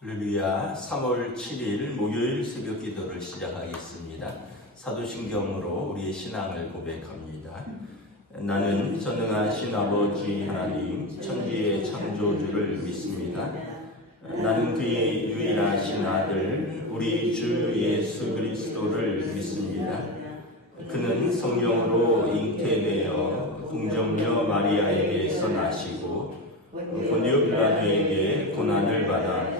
할렐루야. 3월 7일 목요일 새벽 기도를 시작하겠습니다. 사도신경으로 우리의 신앙을 고백합니다. 나는 전능하신 아버지 하나님 천지의 창조주를 믿습니다. 나는 그의 유일하신 아들 우리 주 예수 그리스도를 믿습니다. 그는 성령으로 잉태되어 동정녀 마리아에게서 나시고 본디오 빌라도에게 고난을 받아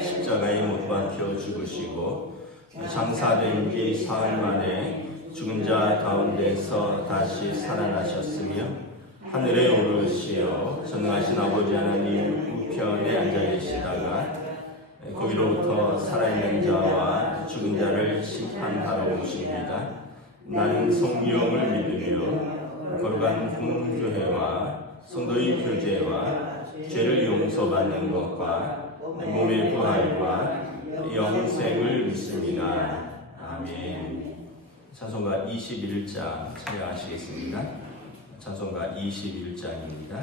십자가에 못 박혀 죽으시고 장사된 지 사흘 만에 죽은 자 가운데서 다시 살아나셨으며 하늘에 오르시어 전능하신 아버지 하나님 우편에 앉아 계시다가 거기로부터 살아있는 자와 죽은 자를 심판하러 오십니다. 나는 성령을 믿으며 거룩한 공교회와 성도의 교제와 죄를 용서받는 것과 몸의 부활과 영생을 믿습니다. 아멘. 찬송가 21장 찬양하시겠습니다. 찬송가 21장입니다.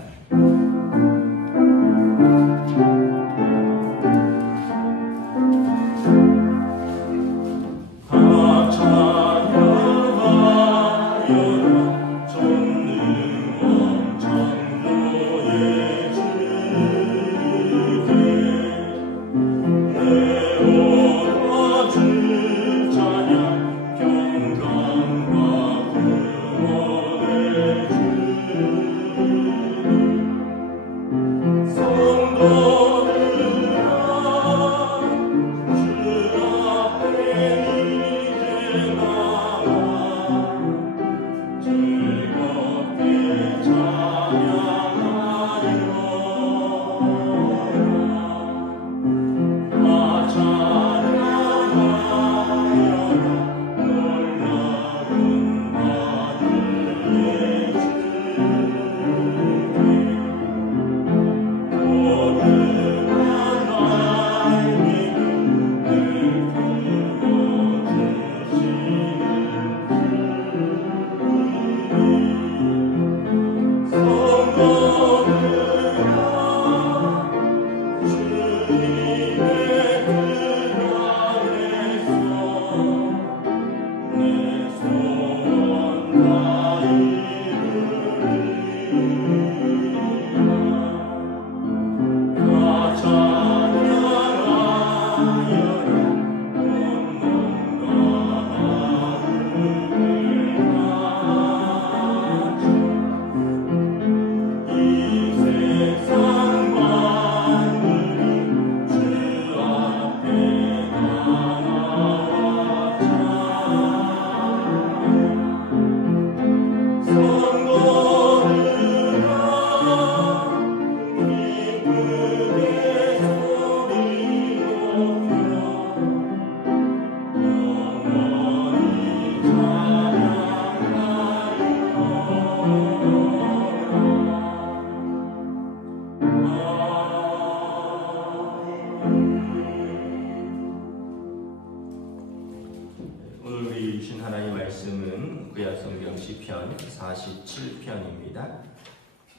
시편 47편입니다.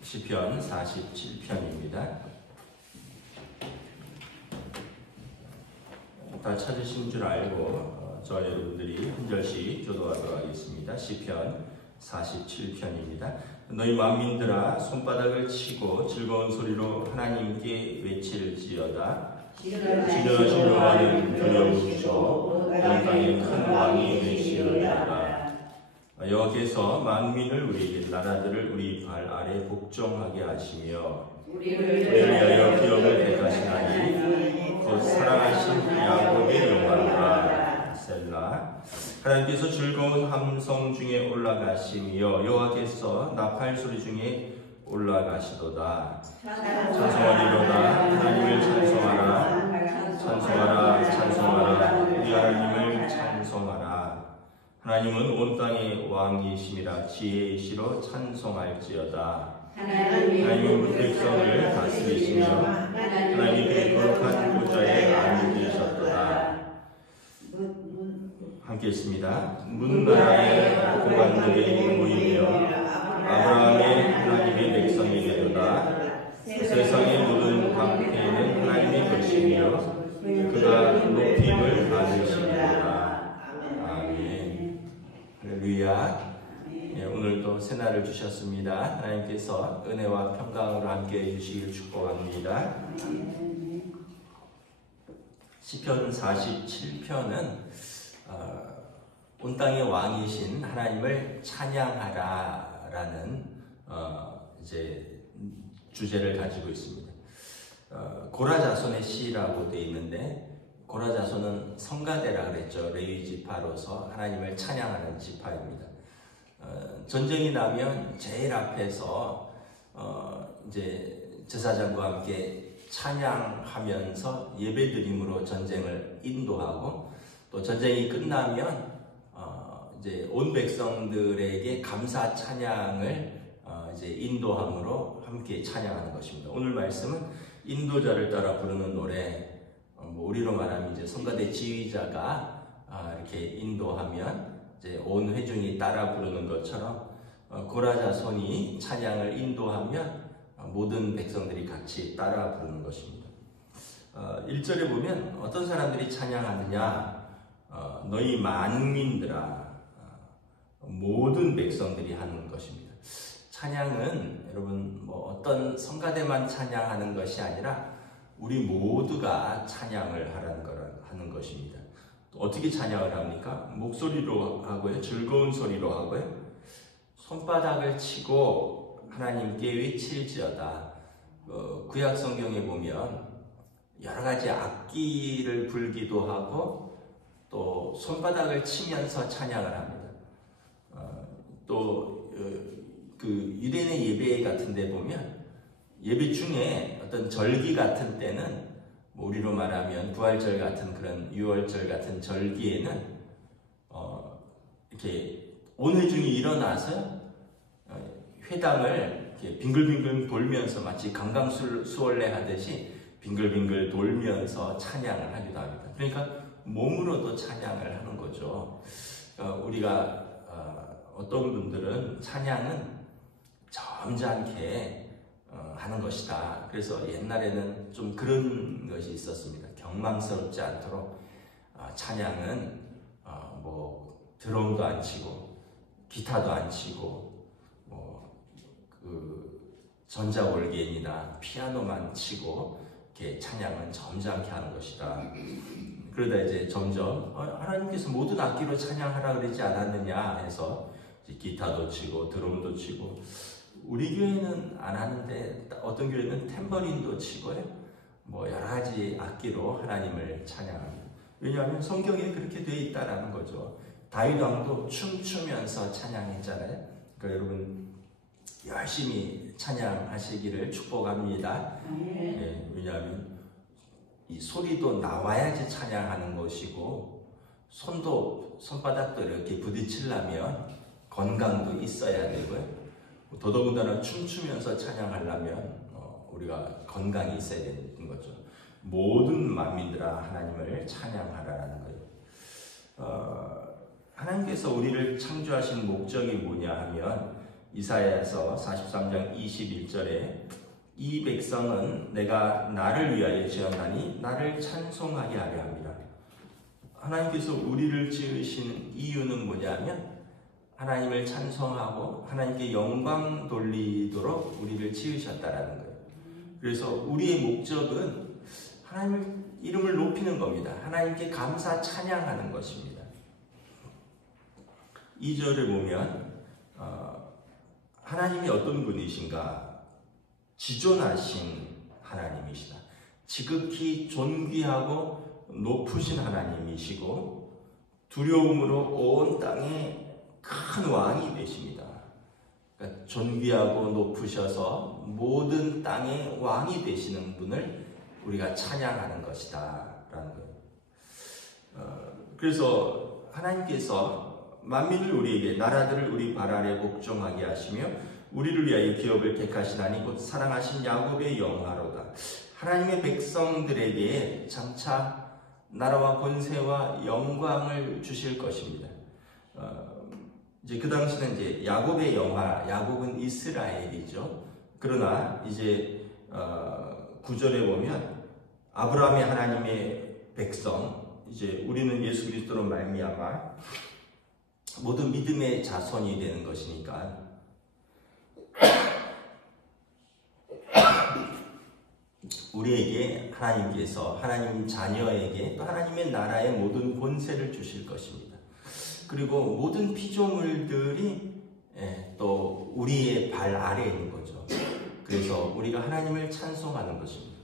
시편 47편입니다. 다 찾으신 줄 알고 저와 여러분들이 한 절씩 교도하도록 하겠습니다. 시편 47편입니다. 너희 만민들아 손바닥을 치고 즐거운 소리로 하나님께 외칠지어다. 지존하신 여호와는 두려우시고 온 땅에 큰 왕이 되시느니라. 여호와께서 만민을 우리에게 나라들을 우리 발 아래 복종하게 하시며 우리를 위하여 기업을 택하시나니 곧 사랑하신 야곱의 영광과 셀라. 하나님께서 즐거운 함성 중에 올라가시며 여호와께서 나팔 소리 중에 올라가시도다. 찬송하리로다. 하나님을 찬송하라. 찬송하라. 찬송하라. 우리 하나님을 찬송하라. 하나님은 온 땅의 왕이심이라. 지혜이시로 찬송할지어다. 하나님은 백성을 다스리시며 하나님이 그의 거룩한 보좌에 앉으셨도다. 함께 했습니다. 문나라의 고관들이 모이며 아브라함의 하나님의 백성이 되도다. 세상의 모든 방패는 하나님의 것이며 날을 주셨습니다. 하나님께서 은혜와 평강으로 함께 해주시기를 축복합니다. 시편 47편은 온 땅의 왕이신 하나님을 찬양하라라는 이제 주제를 가지고 있습니다. 고라자손의 시라고 되어 있는데, 고라자손은 성가대라 그랬죠. 레위 지파로서 하나님을 찬양하는 지파입니다. 전쟁이 나면 제일 앞에서 이제 제사장과 함께 찬양하면서 예배드림으로 전쟁을 인도하고, 또 전쟁이 끝나면 이제 온 백성들에게 감사 찬양을 이제 인도함으로 함께 찬양하는 것입니다. 오늘 말씀은 인도자를 따라 부르는 노래, 우리로 말하면 이제 성가대 지휘자가 이렇게 인도하면 이제 온 회중이 따라 부르는 것처럼 고라자손이 찬양을 인도하면 모든 백성들이 같이 따라 부르는 것입니다. 1절에 보면 어떤 사람들이 찬양하느냐, 너희 만민들아, 모든 백성들이 하는 것입니다. 찬양은 여러분 어떤 성가대만 찬양하는 것이 아니라 우리 모두가 찬양을 하는 것입니다. 또 어떻게 찬양을 합니까? 목소리로 하고요, 즐거운 소리로 하고요, 손바닥을 치고 하나님께 외칠지어다. 구약 성경에 보면 여러 가지 악기를 불기도 하고 또 손바닥을 치면서 찬양을 합니다. 또 그 유대인의 예배 같은 데 보면 예배 중에 어떤 절기 같은 때는 우리로 말하면 부활절 같은 그런 유월절 같은 절기에는 이렇게 온 회중이 일어나서 회당을 이렇게 빙글빙글 돌면서 마치 강강수월래 하듯이 빙글빙글 돌면서 찬양을 하기도 합니다. 그러니까 몸으로도 찬양을 하는 거죠. 우리가 어떤 분들은 찬양은 점잖게 하는 것이다. 그래서 옛날에는 좀 그런 것이 있었습니다. 경망스럽지 않도록 찬양은 드럼도 안 치고 기타도 안 치고 전자올겐이나 피아노만 치고 이렇게 찬양은 점잖게 하는 것이다. 그러다 이제 점점 하나님께서 모든 악기로 찬양하라 그러지 않았느냐 해서 이제 기타도 치고 드럼도 치고, 우리 교회는 안 하는데 어떤 교회는 탬버린도 치고요, 여러 가지 악기로 하나님을 찬양합니다. 왜냐하면 성경에 그렇게 되어 있다라는 거죠. 다윗 왕도 춤추면서 찬양했잖아요. 그러니까 여러분 열심히 찬양하시기를 축복합니다. 네, 왜냐하면 이 소리도 나와야지 찬양하는 것이고, 손바닥도 이렇게 부딪히려면 건강도 있어야 되고요. 더더군다나 춤추면서 찬양하려면 우리가 건강이 있어야 되는 거죠. 모든 만민들아 하나님을 찬양하라라는 거예요. 하나님께서 우리를 창조하신 목적이 뭐냐 하면 이사야서 43장 21절에 이 백성은 내가 나를 위하여 지었나니 나를 찬송하게 하려 합니다. 하나님께서 우리를 지으신 이유는 뭐냐면 하나님을 찬송하고 하나님께 영광 돌리도록 우리를 지으셨다라는 거예요. 그래서 우리의 목적은 하나님의 이름을 높이는 겁니다. 하나님께 감사 찬양하는 것입니다. 2절을 보면 하나님이 어떤 분이신가? 지존하신 하나님이시다. 지극히 존귀하고 높으신 하나님이시고 두려움으로 온 땅에 큰 왕이 되십니다. 그러니까 존귀하고 높으셔서 모든 땅의 왕이 되시는 분을 우리가 찬양하는 것이다 라는 거예요. 그래서 하나님께서 만민을 우리에게, 나라들을 우리 발 아래 복종하게 하시며 우리를 위하여 기업을 택하시나니 곧 사랑하신 야곱의 영화로다. 하나님의 백성들에게 장차 나라와 권세와 영광을 주실 것입니다. 이제 그 당시는 이제 야곱의 영화, 야곱은 이스라엘이죠. 그러나 이제 9절에 보면 아브라함의 하나님의 백성, 이제 우리는 예수 그리스도로 말미암아 모든 믿음의 자손이 되는 것이니까 하나님께서 하나님 자녀에게 또 하나님의 나라의 모든 권세를 주실 것입니다. 그리고 모든 피조물들이 또 우리의 발 아래에 있는 거죠. 그래서 우리가 하나님을 찬송하는 것입니다.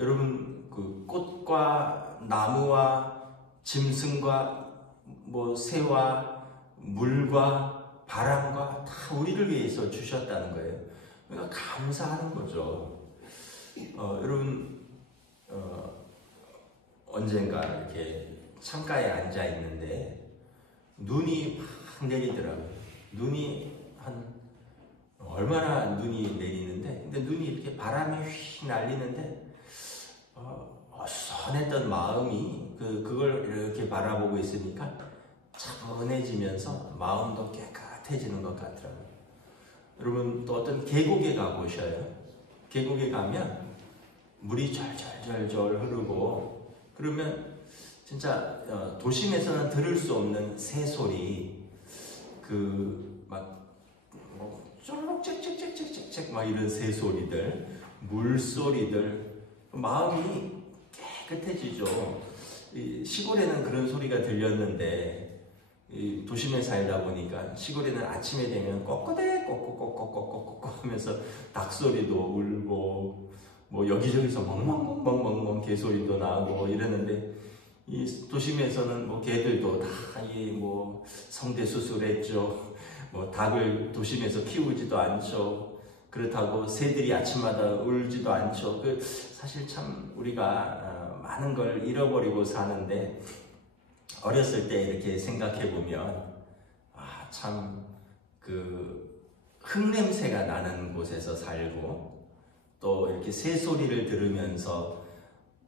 여러분, 그 꽃과 나무와 짐승과 새와 물과 바람과 다 우리를 위해서 주셨다는 거예요. 그러니까 감사하는 거죠. 여러분, 언젠가 이렇게 창가에 앉아 있는데 눈이 막 내리더라고요. 얼마나 눈이 내리는데, 근데 눈이 이렇게 바람이 휘 날리는데, 어선했던 마음이 그걸 이렇게 바라보고 있으니까 차분해지면서 마음도 깨끗해지는 것 같더라고요. 여러분, 또 어떤 계곡에 가보셔요. 계곡에 가면 물이 절절절절 흐르고, 그러면 진짜 도심에서는 들을 수 없는 새소리, 쫄록 짹짹짹짹짹 막 이런 새소리들, 물소리들, 마음이 깨끗해지죠. 시골에는 그런 소리가 들렸는데 도심에 살다 보니까 시골에는 아침에 되면 꼬꼬대 꼬꼬꼬꼬꼬꼬꼬 하면서 닭소리도 울고 여기저기서 멍멍멍멍멍 개소리도 나고 이러는데, 이 도심에서는 개들도 다 성대 수술했죠. 닭을 도심에서 키우지도 않죠. 그렇다고 새들이 아침마다 울지도 않죠. 사실 참 우리가 많은 걸 잃어버리고 사는데, 어렸을 때 이렇게 생각해 보면 참 흙냄새가 나는 곳에서 살고, 또 이렇게 새소리를 들으면서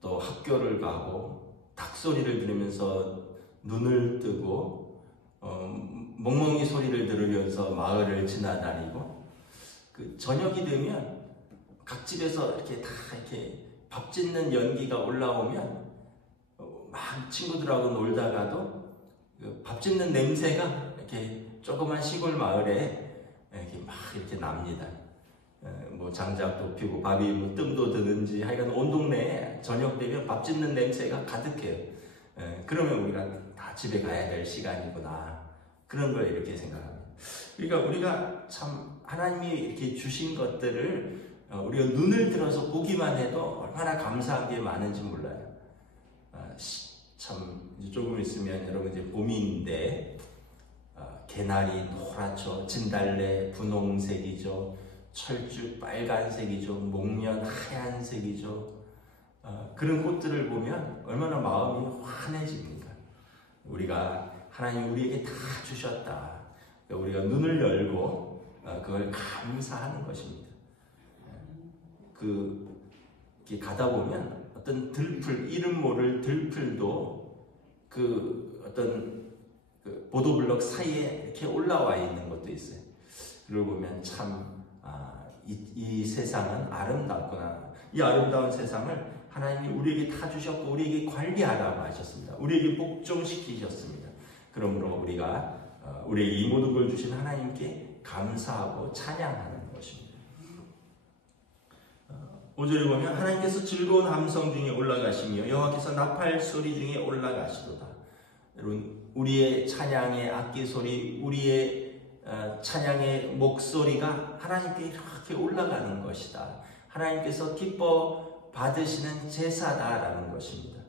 또 학교를 가고, 닭소리를 들으면서 눈을 뜨고, 멍멍이 소리를 들으면서 마을을 지나다니고, 저녁이 되면 각 집에서 이렇게 밥 짓는 연기가 올라오면 막 친구들하고 놀다가도 밥 짓는 냄새가 이렇게 조그만 시골 마을에 이렇게 납니다. 장작도 피고 밥이 뜸도 드는지 하여간 온 동네에 저녁 되면 밥 짓는 냄새가 가득해요. 그러면 우리가 다 집에 가야 될 시간이구나, 그런 걸 이렇게 생각합니다. 그러니까 우리가 참 하나님이 이렇게 주신 것들을 우리가 눈을 들어서 보기만 해도 얼마나 감사한 게 많은지 몰라요. 참 이제 조금 있으면 여러분 이제 봄인데 개나리 노랗죠. 진달래 분홍색이죠. 철쭉 빨간색이죠. 목련 하얀색이죠. 그런 꽃들을 보면 얼마나 마음이 환해집니까? 우리가 하나님 우리에게 다 주셨다. 우리가 눈을 열고 그걸 감사하는 것입니다. 이렇게 가다 보면 어떤 들풀, 이름 모를 들풀도 어떤 보도블럭 사이에 이렇게 올라와 있는 것도 있어요. 그러고 보면 참 이 세상은 아름답구나. 이 아름다운 세상을 하나님이 우리에게 다 주셨고 우리에게 관리하라고 하셨습니다. 우리에게 복종시키셨습니다. 그러므로 우리가 우리에게 이 모든 걸 주신 하나님께 감사하고 찬양하는 것입니다. 5절에 보면 하나님께서 즐거운 함성 중에 올라가시며 여호와께서 나팔 소리 중에 올라가시도다. 여러분, 우리의 찬양의 악기 소리, 우리의 찬양의 목소리가 하나님께 이렇게 올라가는 것이다. 하나님께서 기뻐 받으시는 제사다라는 것입니다.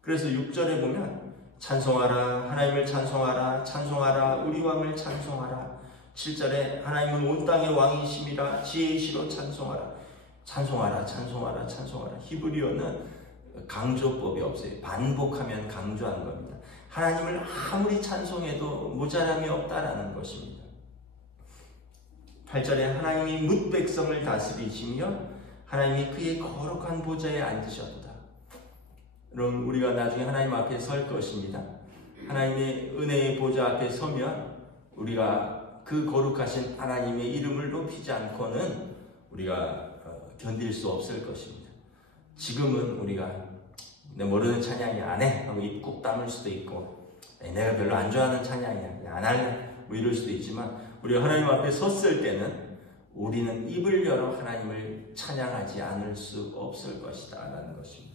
그래서 6절에 보면 찬송하라, 하나님을 찬송하라, 찬송하라, 우리 왕을 찬송하라. 7절에 하나님은 온 땅의 왕이심이라, 지혜이시로 찬송하라. 찬송하라, 찬송하라, 찬송하라. 히브리어는 강조법이 없어요. 반복하면 강조하는 겁니다. 하나님을 아무리 찬송해도 모자람이 없다라는 것입니다. 8절에 하나님이 뭇 백성을 다스리시며 하나님이 그의 거룩한 보좌에 앉으셨다. 그럼 우리가 나중에 하나님 앞에 설 것입니다. 하나님의 은혜의 보좌 앞에 서면 우리가 그 거룩하신 하나님의 이름을 높이지 않고는 우리가 견딜 수 없을 것입니다. 지금은 우리가 내 모르는 찬양이 안 해 하고 입 꾹 다물 수도 있고, 내가 별로 안 좋아하는 찬양이야 안 할래 이럴 수도 있지만, 우리가 하나님 앞에 섰을 때는 우리는 입을 열어 하나님을 찬양하지 않을 수 없을 것이다 라는 것입니다.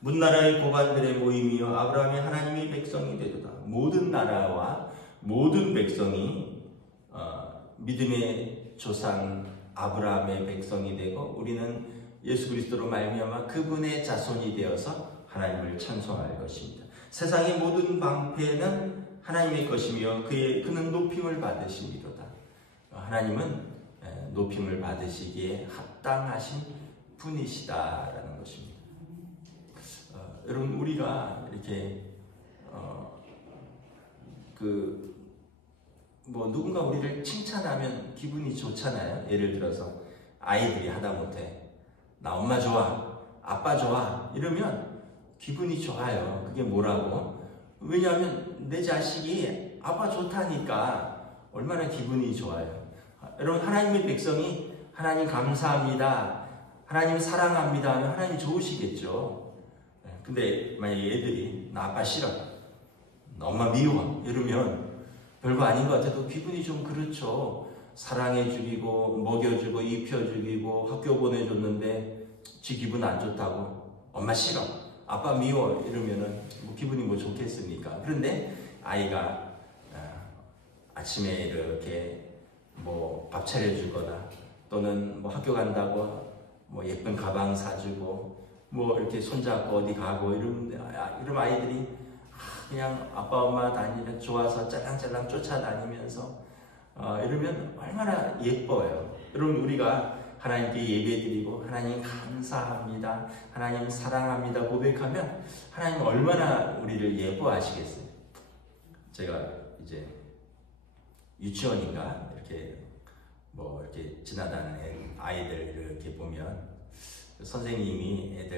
문나라의 고관들의 모임이요 아브라함의 하나님의 백성이 되도다. 모든 나라와 모든 백성이 믿음의 조상 아브라함의 백성이 되고 우리는 예수 그리스도로 말미암아 그분의 자손이 되어서 하나님을 찬송할 것입니다. 세상의 모든 방패는 하나님의 것이며 그는 높임을 받으심이로다. 하나님은 높임을 받으시기에 합당하신 분이시다라는 것입니다. 여러분 우리가 이렇게 누군가 우리를 칭찬하면 기분이 좋잖아요. 예를 들어서 아이들이 하다못해 나 엄마 좋아, 아빠 좋아 이러면 기분이 좋아요. 그게 뭐라고? 왜냐하면 내 자식이 아빠 좋다니까 얼마나 기분이 좋아요. 여러분 하나님의 백성이 하나님 감사합니다, 하나님 사랑합니다 하면 하나님 좋으시겠죠. 근데 만약에 애들이 나 아빠 싫어, 나 엄마 미워 이러면 별거 아닌 것 같아도 기분이 좀 그렇죠. 사랑해 주기고 먹여주고 입혀주기고 학교 보내줬는데 지 기분 안 좋다고 엄마 싫어, 아빠 미워 이러면은 기분이 좋겠습니까? 그런데 아이가 아침에 이렇게 밥 차려주거나 또는 학교 간다고 예쁜 가방 사주고 이렇게 손잡고 어디 가고 이러면 아이들이 그냥 아빠 엄마 다니면 좋아서 짤랑짤랑 쫓아다니면서 이러면 얼마나 예뻐요. 여러분 우리가 하나님께 예배드리고 하나님 감사합니다, 하나님 사랑합니다 고백하면 하나님 얼마나 우리를 예뻐하시겠어요. 제가 이제 유치원인가 이렇게 이렇게 지나다니는 아이들 이렇게 보면 선생님이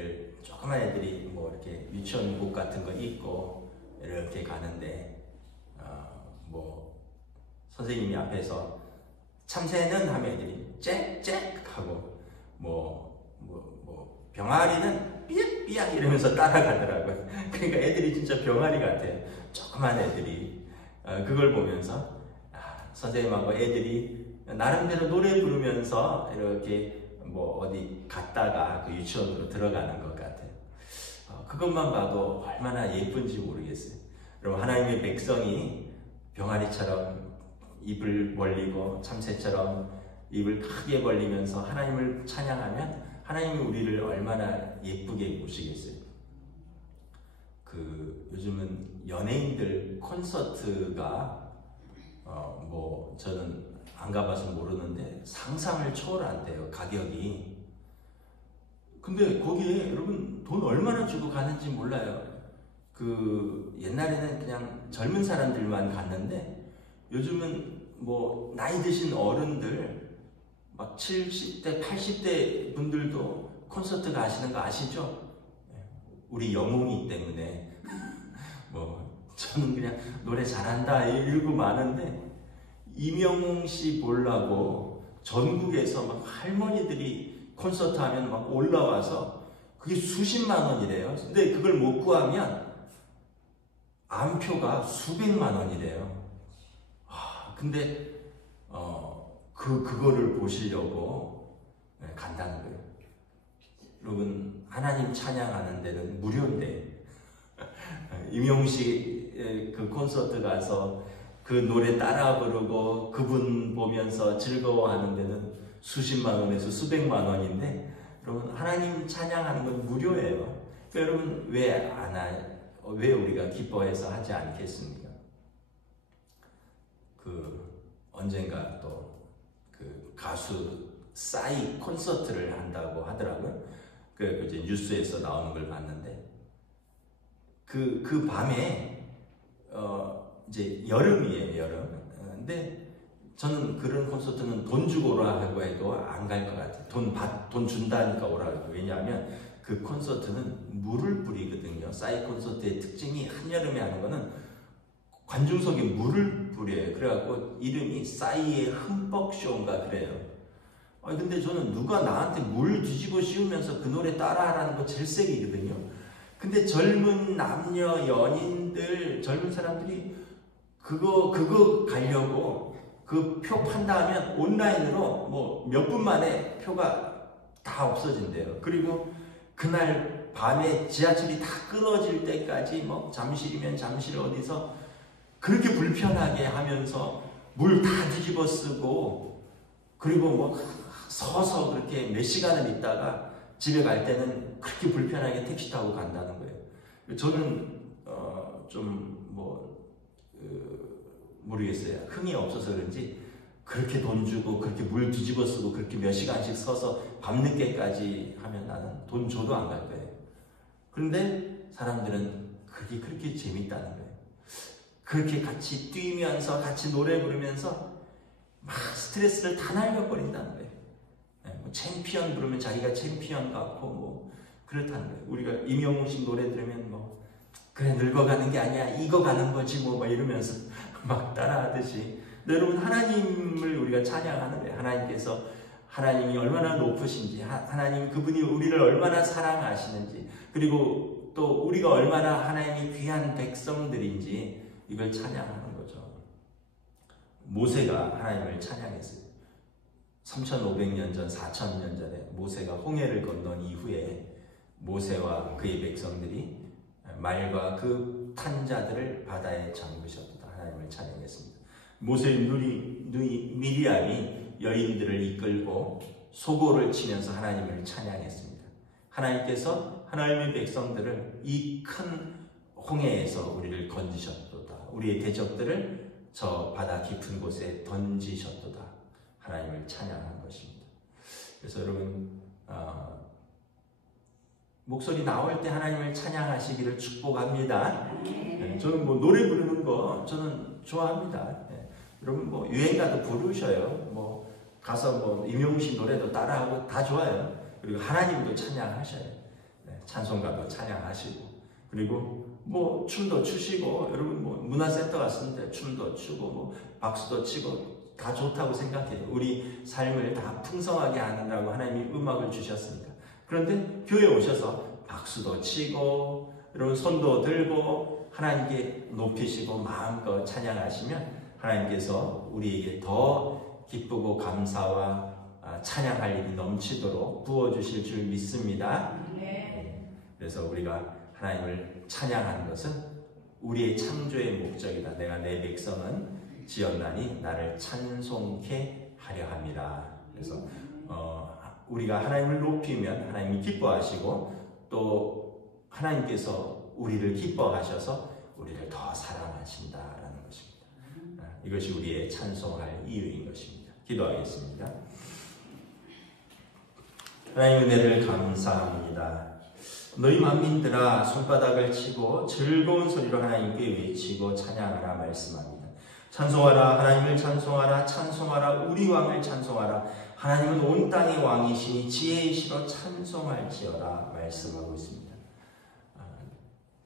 조그만 애들이 이렇게 유치원복 같은 거 입고 이렇게 가는데 선생님이 앞에서 참새는 하면 애들이 짹짹 하고 병아리는 삐약삐약 이러면서 따라가더라고요. 그러니까 애들이 진짜 병아리 같아요. 조그만 애들이 그걸 보면서 선생님하고 애들이 나름대로 노래 부르면서 이렇게 어디 갔다가 그 유치원으로 들어가는 것 같아요. 그것만 봐도 얼마나 예쁜지 모르겠어요. 여러분 하나님의 백성이 병아리처럼 입을 벌리고 참새처럼 입을 크게 벌리면서 하나님을 찬양하면 하나님이 우리를 얼마나 예쁘게 보시겠어요. 요즘은 연예인들 콘서트가 저는 안 가봐서 모르는데 상상을 초월한대요, 가격이. 근데 거기에 여러분 돈 얼마나 주고 가는지 몰라요. 옛날에는 그냥 젊은 사람들만 갔는데 요즘은 나이 드신 어른들 막 70대, 80대 분들도 콘서트 가시는 거 아시죠? 우리 영웅이 때문에 저는 그냥 노래 잘한다 이러고 마는데 이명웅 씨 보려고 전국에서 막 할머니들이 콘서트 하면 막 올라와서 그게 수십만 원이래요. 근데 그걸 못 구하면 암표가 수백만 원이래요. 근데 그거를 보시려고 간다는 거예요. 여러분 하나님 찬양하는 데는 무료인데 임용웅 씨 그 콘서트 가서 그 노래 따라 부르고 그분 보면서 즐거워하는 데는 수십만 원에서 수백만 원인데 여러분 하나님 찬양하는 건 무료예요. 그러니까 여러분 왜 우리가 기뻐해서 하지 않겠습니까? 언젠가 또 가수 싸이 콘서트를 한다고 하더라고요. 이제 뉴스에서 나오는 걸 봤는데 그 밤에 이제 여름이에요, 여름. 근데 저는 그런 콘서트는 돈 주고 오라고 해도 안 갈 것 같아요. 돈 준다니까 오라고. 왜냐하면 그 콘서트는 물을 뿌리거든요. 싸이 콘서트의 특징이 한여름에 하는 거는 관중석에 물을 뿌려요. 그래갖고 이름이 싸이의 흠뻑쇼인가 그래요. 근데 저는 누가 나한테 물 뒤집어 씌우면서 그 노래 따라하라는 거 질색이거든요. 근데 젊은 남녀 연인들, 젊은 사람들이 그거 가려고 그 표 판다 하면 온라인으로 뭐 몇 분 만에 표가 다 없어진대요. 그리고 그날 밤에 지하철이 다 끊어질 때까지 뭐 잠실이면 잠실 어디서 그렇게 불편하게 하면서 물 다 뒤집어 쓰고, 그리고 뭐 서서 그렇게 몇 시간을 있다가 집에 갈 때는 그렇게 불편하게 택시 타고 간다는 거예요. 저는 모르겠어요. 흥이 없어서 그런지 그렇게 돈 주고 그렇게 물 뒤집어 쓰고 그렇게 몇 시간씩 서서 밤늦게까지 하면 나는 돈 줘도 안 갈 거예요. 그런데 사람들은 그게 그렇게 재밌다는 거예요. 그렇게 같이 뛰면서 같이 노래 부르면서 막 스트레스를 다 날려버린다는 거예요. 뭐 챔피언 부르면 자기가 챔피언 같고 뭐 그렇다는 거예요. 우리가 임영웅 씨 노래 들으면 뭐 그래 늙어가는 게 아니야 익어가는 거지 뭐 이러면서 막 따라하듯이, 여러분 하나님을 우리가 찬양하는 거예요. 하나님이 얼마나 높으신지, 하나님 그분이 우리를 얼마나 사랑하시는지, 그리고 또 우리가 얼마나 하나님이 귀한 백성들인지 이걸 찬양하는 거죠. 모세가 하나님을 찬양했어요. 3,500년 전, 4,000년 전에 모세가 홍해를 건넌 이후에 모세와 그의 백성들이 말과 그 탄 자들을 바다에 잠그셨다. 하나님을 찬양했습니다. 모세의 누이 미리암이 여인들을 이끌고 소고를 치면서 하나님을 찬양했습니다. 하나님께서 하나님의 백성들을 이 큰 홍해에서 우리를 건지셨도다. 우리의 대적들을 저 바다 깊은 곳에 던지셨도다. 하나님을 찬양한 것입니다. 그래서 여러분 목소리 나올 때 하나님을 찬양하시기를 축복합니다. 저는 뭐 노래 부르는 거 저는 좋아합니다. 여러분 뭐 유행가도 부르셔요. 뭐 가서 뭐 임영웅 씨 노래도 따라하고 다 좋아요. 그리고 하나님도 찬양하셔요. 찬송가도 찬양하시고, 그리고 뭐 춤도 추시고, 여러분 뭐 문화센터 갔는데 춤도 추고 뭐 박수도 치고 다 좋다고 생각해요. 우리 삶을 다 풍성하게 하느라고 하나님이 음악을 주셨습니다. 그런데 교회에 오셔서 박수도 치고 여러분 손도 들고 하나님께 높이시고 마음껏 찬양하시면 하나님께서 우리에게 더 기쁘고 감사와 찬양할 일이 넘치도록 부어주실 줄 믿습니다. 그래서 우리가 하나님을 찬양하는 것은 우리의 창조의 목적이다. 내가 내 백성은 지었나니 나를 찬송케 하려 함이라. 그래서 우리가 하나님을 높이면 하나님이 기뻐하시고, 또 하나님께서 우리를 기뻐하셔서 우리를 더 사랑하신다라는 것입니다. 이것이 우리의 찬송할 이유인 것입니다. 기도하겠습니다. 하나님 은혜를 감사합니다. 너희 만민들아 손바닥을 치고 즐거운 소리로 하나님께 외치고 찬양하라 말씀합니다. 찬송하라, 하나님을 찬송하라, 찬송하라, 우리 왕을 찬송하라. 하나님은 온 땅의 왕이시니 지혜이시로 찬송할지어다 말씀하고 있습니다.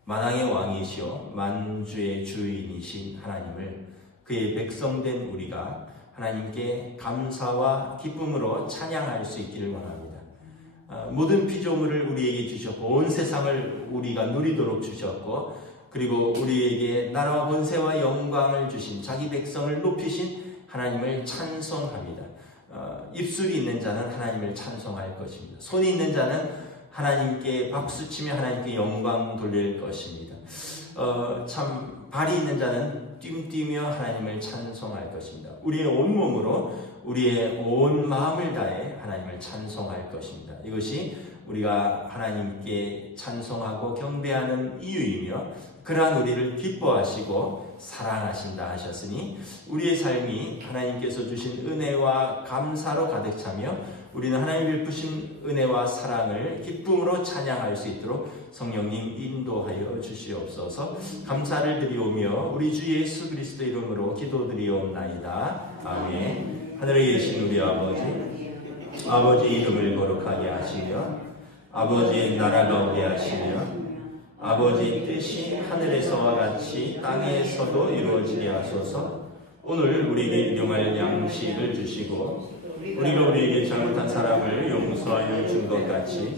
만왕의 왕이시오 만주의 주인이신 하나님을, 그의 백성된 우리가 하나님께 감사와 기쁨으로 찬양할 수 있기를 원합니다. 모든 피조물을 우리에게 주셨고 온 세상을 우리가 누리도록 주셨고, 그리고 우리에게 나라와 권세와 영광을 주신 자기 백성을 높이신 하나님을 찬송합니다. 입술이 있는 자는 하나님을 찬송할 것입니다. 손이 있는 자는 하나님께 박수치며 하나님께 영광 돌릴 것입니다. 참 발이 있는 자는 뜀뛰며 하나님을 찬송할 것입니다. 우리의 온몸으로 우리의 온 마음을 다해 하나님을 찬송할 것입니다. 이것이 우리가 하나님께 찬송하고 경배하는 이유이며, 그러한 우리를 기뻐하시고 사랑하신다 하셨으니 우리의 삶이 하나님께서 주신 은혜와 감사로 가득 차며 우리는 하나님의 베푸신 은혜와 사랑을 기쁨으로 찬양할 수 있도록 성령님 인도하여 주시옵소서. 감사를 드리오며 우리 주 예수 그리스도 이름으로 기도드리옵나이다. 아멘. 하늘에 계신 우리 아버지 이름을 거룩하게 하시며 아버지의 나라가 오게 하시며 아버지의 뜻이 하늘에서와 같이 땅에서도 이루어지게 하소서. 오늘 우리에게 일용할 양식을 주시고 우리가 우리에게 잘못한 사람을 용서하여 준 것 같이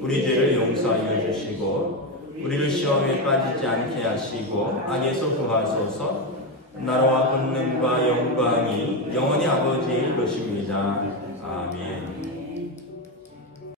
우리 죄를 용서하여 주시고 우리를 시험에 빠지지 않게 하시고 악에서 구하소서. 나라와 권능과 영광이 영원히 아버지의